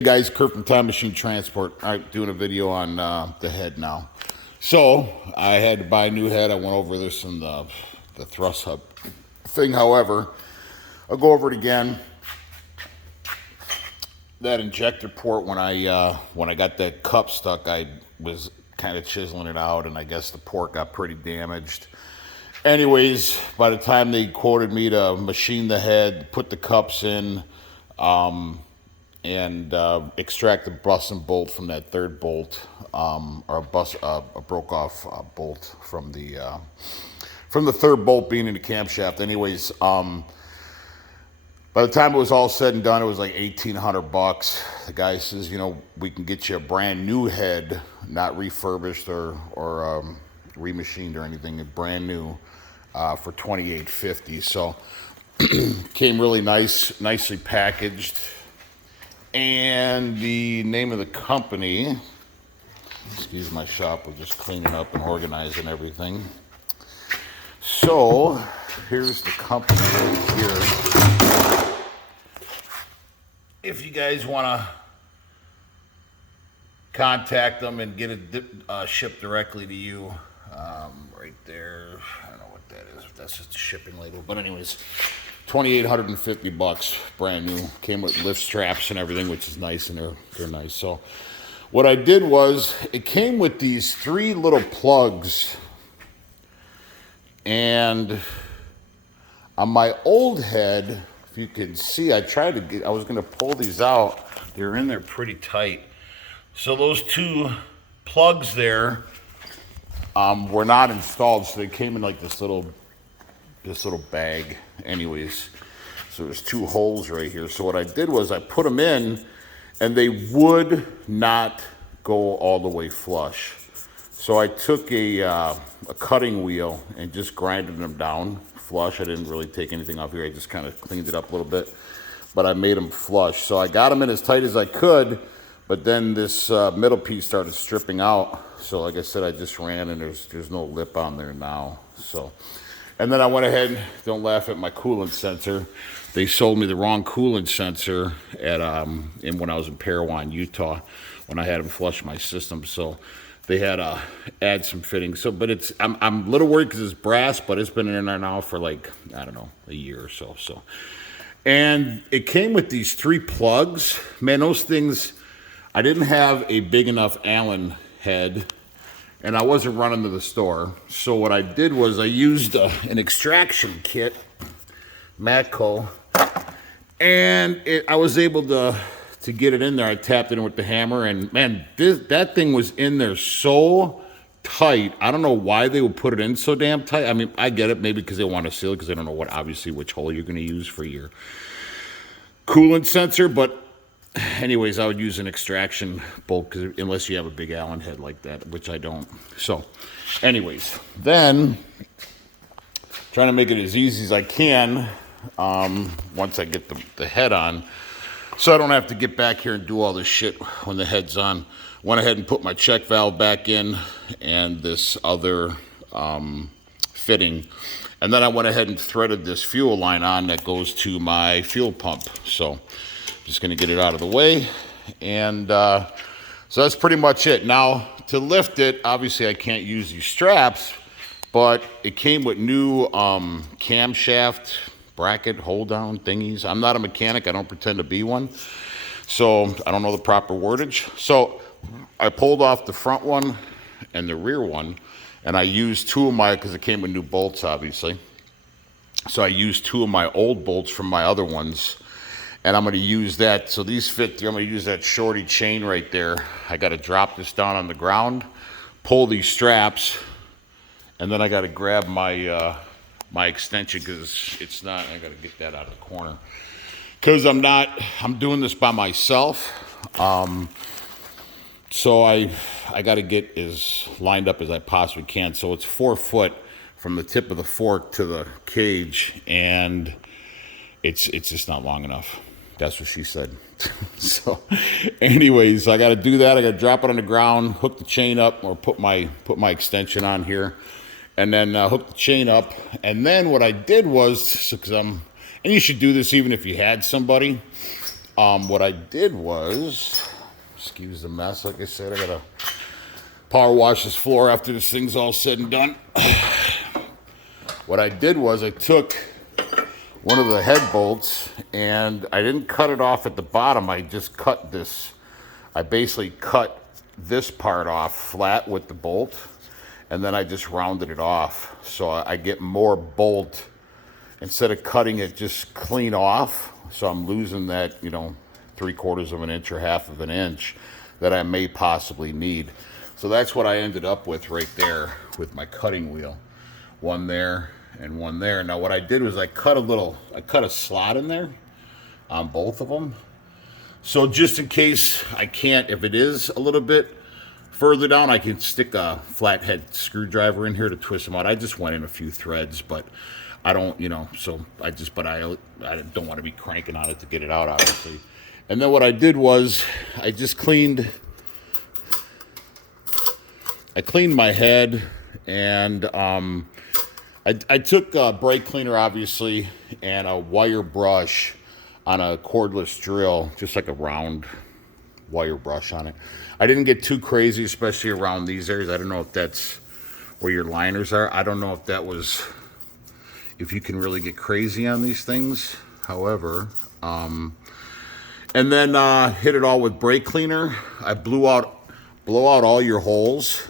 Hey guys, Kurt from Time Machine Transport. All right, doing a video on the head now. So I had to buy a new head. I went over this in the thrust hub thing. However, I'll go over it again. That injector port, when I got that cup stuck, I was kind of chiseling it out, and I guess the port got pretty damaged. Anyways, by the time they quoted me to machine the head, put the cups in, and extract the bus and bolt from that third bolt, or a broke off bolt from the third bolt being in the camshaft. Anyways, by the time it was all said and done, it was like $1,800. The guy says, we can get you a brand new head, not refurbished or remachined or anything, brand new, for $2,850. So came really nicely packaged. And the name of the company, excuse my shop, we're just cleaning up and organizing everything. So here's the company right here. If you guys want to contact them and get it shipped directly to you, right there, I don't know what that is, if that's just a shipping label, but anyways, $2,850, brand new. Came with lift straps and everything, which is nice, and they're nice. So what I did was, it came with these 3 little plugs, and on my old head, if you can see, I was going to pull these out. They're in there pretty tight. So those 2 plugs there were not installed, so they came in like this little bag. Anyways, so there's 2 holes right here. So what I did was I put them in, and they would not go all the way flush. So I took a cutting wheel and just grinded them down flush. I didn't really take anything off here. I just kind of cleaned it up a little bit, but I made them flush. So I got them in as tight as I could, but then this middle piece started stripping out. So like I said, I just ran, and there's no lip on there now. So, and then I went ahead, don't laugh at my coolant sensor. They sold me the wrong coolant sensor when I was in Parowan, Utah, when I had them flush my system. So they had to add some fittings. So, but I'm a little worried because it's brass, but it's been in there now for like, I don't know, a year or so. So, and it came with these 3 plugs. Man, those things, I didn't have a big enough Allen head, and I wasn't running to the store. So what I did was I used an extraction kit, Matco, and I was able to get it in there. I tapped it in with the hammer, and man, that thing was in there so tight. I don't know why they would put it in so damn tight. I mean, I get it, maybe because they want to seal it, because they don't know which hole you're going to use for your coolant sensor, but anyways, I would use an extraction bolt, unless you have a big Allen head like that, which I don't. So anyways, then trying to make it as easy as I can once I get the head on, so I don't have to get back here and do all this shit when the head's on. Went ahead and put my check valve back in and this other fitting, and then I went ahead and threaded this fuel line on that goes to my fuel pump. So just going to get it out of the way, and so that's pretty much it. Now, to lift it, obviously I can't use these straps, but it came with new camshaft bracket hold down thingies. I'm not a mechanic, I don't pretend to be one, so I don't know the proper wordage. So I pulled off the front one and the rear one, and I used 2 of my, because it came with new bolts obviously, so I used 2 of my old bolts from my other ones, and I'm going to use that. So these fit. I'm going to use that shorty chain right there. I got to drop this down on the ground, pull these straps, and then I got to grab my my extension, because it's not. I got to get that out of the corner, because I'm doing this by myself. So I got to get as lined up as I possibly can. So it's 4 foot from the tip of the fork to the cage, and it's just not long enough. That's what she said. So anyways, I got to do that. I got to drop it on the ground, hook the chain up, or put my extension on here, and then hook the chain up. And then what I did was, because and you should do this even if you had somebody, what I did was, excuse the mess, like I said, I gotta power wash this floor after this thing's all said and done. What I did was I took one of the head bolts and I didn't cut it off at the bottom. I just cut this. I basically cut this part off flat with the bolt, and then I just rounded it off. So I get more bolt instead of cutting it just clean off. So I'm losing that, 3/4 of an inch or 1/2 of an inch that I may possibly need. So that's what I ended up with right there with my cutting wheel. One there and one there. Now what I did was I cut a slot in there on both of them. So just in case I can't, if it is a little bit further down, I can stick a flathead screwdriver in here to twist them out. I just went in a few threads, but I don't, so I don't want to be cranking on it to get it out, obviously. And then what I did was I cleaned my head, and I took a brake cleaner, obviously, and a wire brush on a cordless drill, just like a round wire brush on it. I didn't get too crazy, especially around these areas. I don't know if that's where your liners are. I don't know if you can really get crazy on these things. However, and then hit it all with brake cleaner. I blow out all your holes,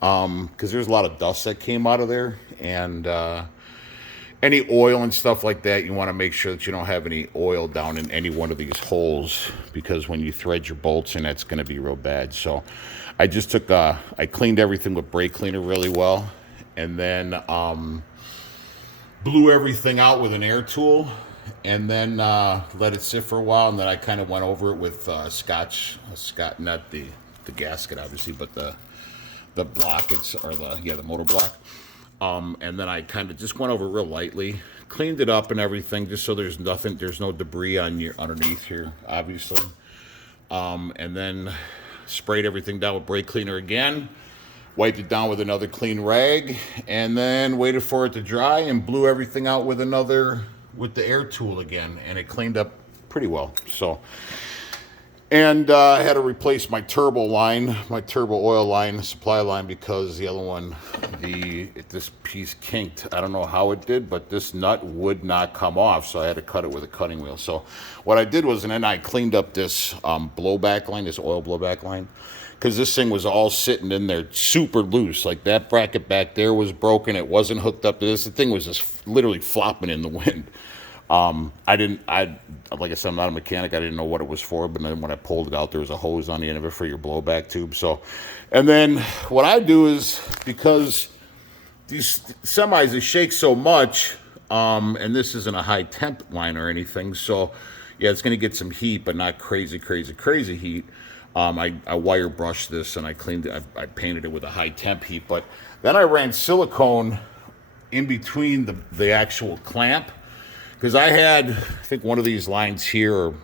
because there's a lot of dust that came out of there, and any oil and stuff like that, you want to make sure that you don't have any oil down in any one of these holes, because when you thread your bolts in, that's going to be real bad. So I just I cleaned everything with brake cleaner really well, and then blew everything out with an air tool, and then let it sit for a while, and then I kind of went over it with scotch, not the gasket obviously, but the block, the motor block. And then I kind of just went over it real lightly, cleaned it up and everything, just so there's no debris underneath here, obviously. And then sprayed everything down with brake cleaner again, wiped it down with another clean rag, and then waited for it to dry and blew everything out with the air tool again, and it cleaned up pretty well. So, and I had to replace my turbo oil line, supply line, because the other one, this piece kinked. I don't know how it did, but this nut would not come off, so I had to cut it with a cutting wheel. So what I did was, and then I cleaned up this blowback line, this oil blowback line, because this thing was all sitting in there super loose. Like that bracket back there was broken. It wasn't hooked up to this. The thing was just literally flopping in the wind. Like I said, I'm not a mechanic. I didn't know what it was for, but then when I pulled it out, there was a hose on the end of it for your blowback tube. So, and then what I do is, because these semis, they shake so much, and this isn't a high temp line or anything, so yeah, it's going to get some heat, but not crazy heat. I wire brushed this, and I cleaned it. I painted it with a high temp heat, but then I ran silicone in between the actual clamp. Because I think one of these lines here, or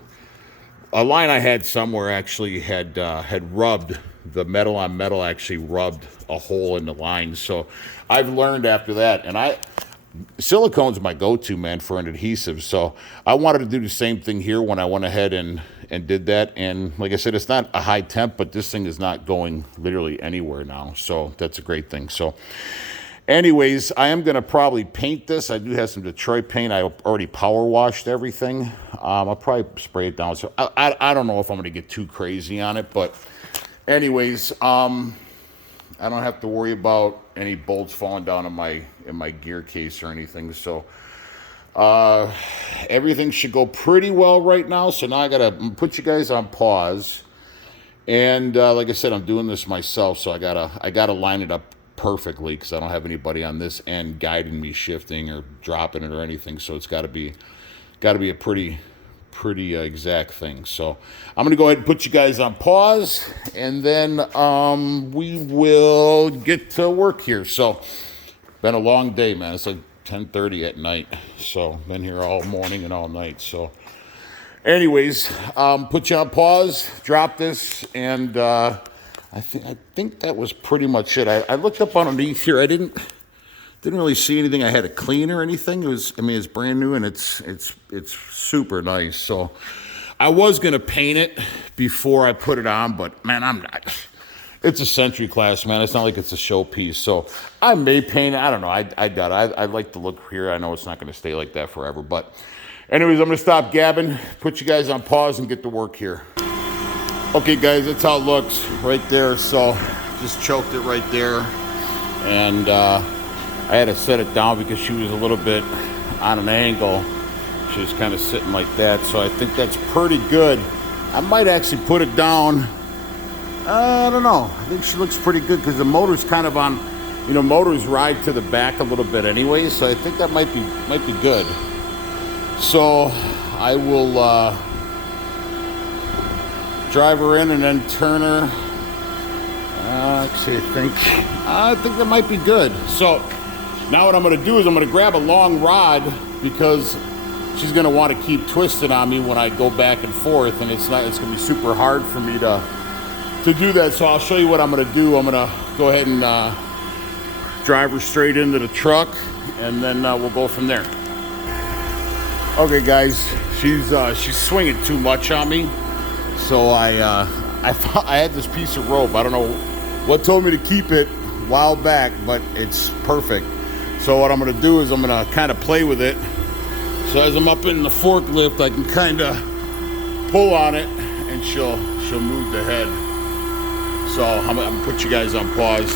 a line I had somewhere, actually had rubbed, the metal on metal actually rubbed a hole in the line. So I've learned after that, and silicone's my go-to, man, for an adhesive. So I wanted to do the same thing here when I went ahead and did that. And like I said, it's not a high temp, but this thing is not going literally anywhere now. So that's a great thing. So anyways, I am going to probably paint this. I do have some Detroit paint. I already power washed everything. I'll probably spray it down. So I don't know if I'm going to get too crazy on it. But anyways, I don't have to worry about any bolts falling down in my gear case or anything. So everything should go pretty well right now. So now I got to put you guys on pause. And like I said, I'm doing this myself. So I gotta line it up perfectly, because I don't have anybody on this end guiding me shifting or dropping it or anything. So it's got to be a pretty exact thing. So I'm gonna go ahead and put you guys on pause, and then we will get to work here. So been a long day, man. It's like 10:30 at night, so been here all morning and all night. So anyways, put you on pause, drop this, and I think that was pretty much it. I looked up underneath here. I didn't really see anything I had to clean or anything. It's brand new, and it's super nice. So I was gonna paint it before I put it on, but man, I'm not. It's a Century class, man. It's not like it's a showpiece. So I may paint it. I don't know. I like the look here. I know it's not going to stay like that forever. But anyways, I'm going to stop gabbing, put you guys on pause, and get to work here. Okay, guys, that's how it looks right there. So just choked it right there. And I had to set it down because she was a little bit on an angle. She was kind of sitting like that. So I think that's pretty good. I might actually put it down. I don't know. I think she looks pretty good because the motor's kind of on, motors ride to the back a little bit anyway, so I think that might be good. So I will drive her in and then turn her. Actually, I think that might be good. So now what I'm going to do is I'm going to grab a long rod because she's going to want to keep twisting on me when I go back and forth, and it's going to be super hard for me to do that. So I'll show you what I'm going to do. I'm going to go ahead and drive her straight into the truck, and then we'll go from there. Okay, guys, she's swinging too much on me, so I had this piece of rope. I don't know what told me to keep it a while back, but it's perfect. So what I'm going to do is I'm going to kind of play with it. So as I'm up in the forklift, I can kind of pull on it, and she'll move the head. So I'm going to put you guys on pause.